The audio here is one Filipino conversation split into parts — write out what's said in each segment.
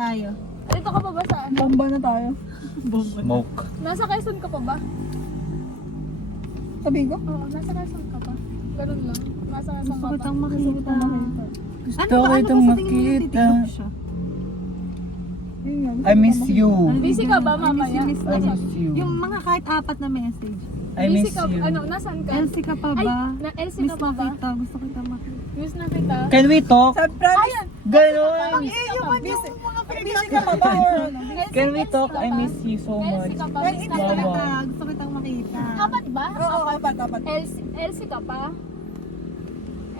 tayo. Dito ka pa ba sa ano? Bomba na tayo. Smoke. Nasa Quezon ka pa ba? Sabihin ko? Oo, nasa Quezon ka pa. Ganun lang. Nasa Quezon Gusto ka pa. kitang makita. Gusto ko itong makita. Yun nga, I miss you. Busy ka ba mamaya? I miss you. Yung mga kahit 4 na message. I Busy miss ka, you. ano, nasan ka? Elsie ka pa Ay, ba? Elsie Miss ka pa na ba? kita. Gusto kitang makita. Miss na kita. Can we talk? Sa promise, Ayan! Ganon. Miss ka pa. busy ka pa ba or ano? Can we talk? I miss you so Elsie much. ka pa. Ay, Miss hindi na ko kita. Mama. Gusto kitang makita. Apat ba? Oo, apat. Elsie ka pa?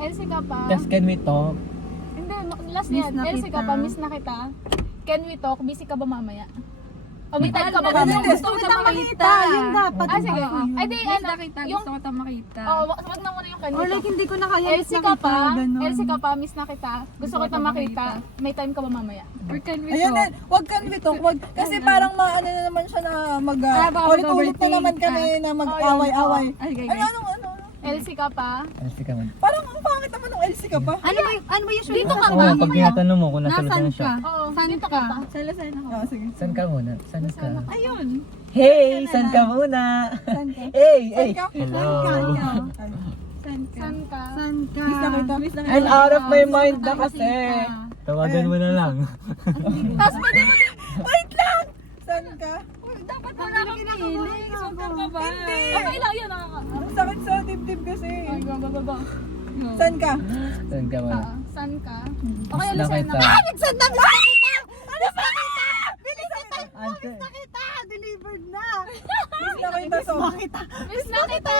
Elsie ka pa? Just can we talk? Hindi, last Miss yan. na Elsie ka kita. pa, miss na kita. Can we talk? Busy ka ba mamaya? O may time ka ba? Hindi, Gusto Gusto ko kitang makita. Yun dapat. Ah, sige. Oo. Ay, di, ano, yung, Gusto kitang makita. oh, wag na muna yung can Or we like talk. hindi ko na kaya. Elsie ka pa? Ganun. Elsie ka pa, miss na kita. Gusto ko kita makita. May time ka ba mamaya? Or can we Ayun talk? din, wag can we talk, wag. Kasi parang maano na naman siya na baka ulit-ulit na mag-overthink naman kami ka. na mag-away-away. Ay, okay, Ano? Elsie ka pa? Elsie ka man. Parang ang pangit naman ng LC ka pa. Ano ba usually? Dito ka Oo, ba? pag tinatanong mo kung nasa Nasaan Luzon siya. ka? Oo, Saan dito ka? ka pa. Sa Lasan ako. Ah, sige. Saan ka muna? Saan ka? Ayun. Hey! Saan ka muna? Saan ka? Hey! Saan Hey! ka? Hello! Ay, Saan ka? Saan ka? Saan ka? Miss na kita. I'm out of my mind na kasi. Tawagan mo na lang. Tapos pwede mo din. Wait lang! Saan ka? Dapat wala kang feeling. Sugar ka ba? Hindi. Okay lang yun. Ang sakit sa dibdib kasi. Ay, go. Saan ka? Saan ka muna? Saan ka? Okay, Miss na Lucena. kita. Nagsan na! Miss na kita! Miss na kita! Bilisan tayo! Ante. Miss na kita! Delivered na! Miss na kita so. Makita! Miss na kita.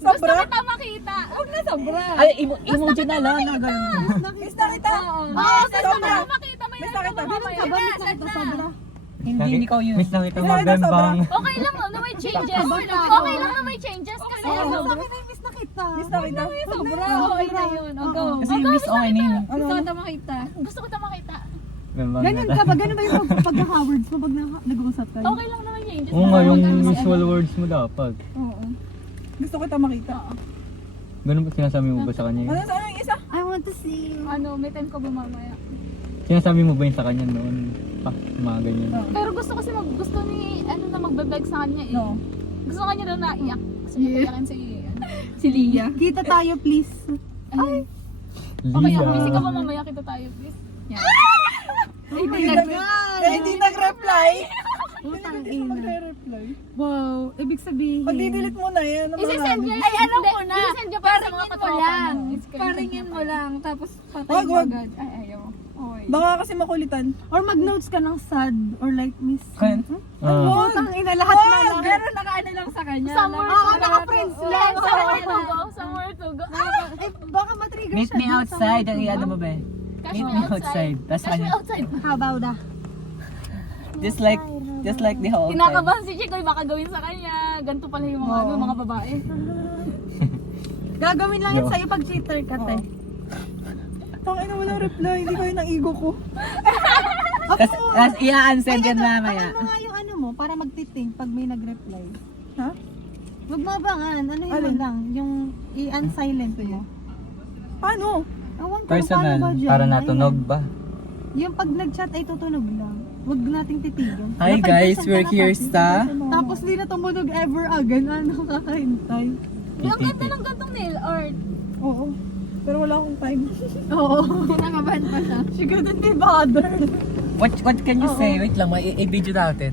Gusto Sobra? kita makita. Huwag na sobra! Ay, emoji na lang. Na ganun. Miss na kita. Oo, Yes, gusto sobra. kita makita. May Miss na time kita. ka ba mamaya? Ka ba? Miss na kita sobra? Hindi ikaw yun. Miss lang kita Miss na kita, magandang. Okay lang na may changes. Okay lang na may changes kasi Sa ano. akin ay miss na kita! Miss na kita. Sobra! Okay na yun. O go! Kasi miss okay na yun. Ano? Gusto kita makita. Gusto kita makita. Ganun ka ba? Ganun ba yung pagka-cowards mo pag nag-uusap kayo? Okay lang na may changes. Oo nga, yung Kasi ano. usual words mo dapat. Oo. Gusto kita makita. Ganun ba sinasabi mo ba sa kanya yun? Ano sa yung isa? I want to see you. Ano, may time ka ba mamaya? Sinasabi mo ba yun sa kanya noon? Pa, mga ganyan. Oo. Pero gusto kasi gusto ni ano na magbe-beg sa kanya eh. No. Gusto kanya daw na iyak. Gusto niya iyakin si ano. Si Lia. Kita tayo please. Ay. Okay, Lia. busy ka ba mamaya kita tayo please? Ay, Hindi nag-reply. Utang Hindi siya ina. magre-reply. Wow, ibig sabihin. Pag-delete mo na yan. Isi-send niya. Ay, alam ko na. Isi-send niya para sa mga katropa mo. Paringin mo lang, tapos patay Wag, mo wag. agad. Ay, ayaw. Okay. Baka kasi makulitan. Or mag-notes ka ng sad or like miss. Kan? Ah. Utang ina, lahat na lang. Pero naka-ano lang sa kanya. Somewhere Oo, to go. naka-friends lang. Somewhere to go. Somewhere to go. Eh, baka matrigger Meet me outside. Ang iano mo ba? Cash Meet me me outside. outside. Tas Cash me ano? outside. How about that? Just like the whole time. Kinakabahan si Chico, baka gawin sa kanya. Ganito pala yung mga, ano, mga babae. Gagawin lang yan Yo. sa'yo pag cheater ka, te. Tangina walang reply. Hindi ko yung ego ko. Tas i-unsend yan mamaya. Ano nga yung ano mo, para magtiting pag may nag-reply. Ha? Huwag mo abangan. Ano yun Alin? lang, yung i-unsilent mo. Paano? Awan ko, Personal. paano ba dyan? Para natunog Ayan. ba? Yung pag nag-chat ay tutunog lang. Huwag nating titigan. Hi Dapat guys, person we're ka na here kasi. sa... Tapos di na tumunog ever again. Ano, kakahintay. Yung ganda ng gantong nail art. Oo. Pero wala akong time. Oo. Nangabahan pa siya. She couldn't be bothered. What can you say? Wait lang, i-video natin.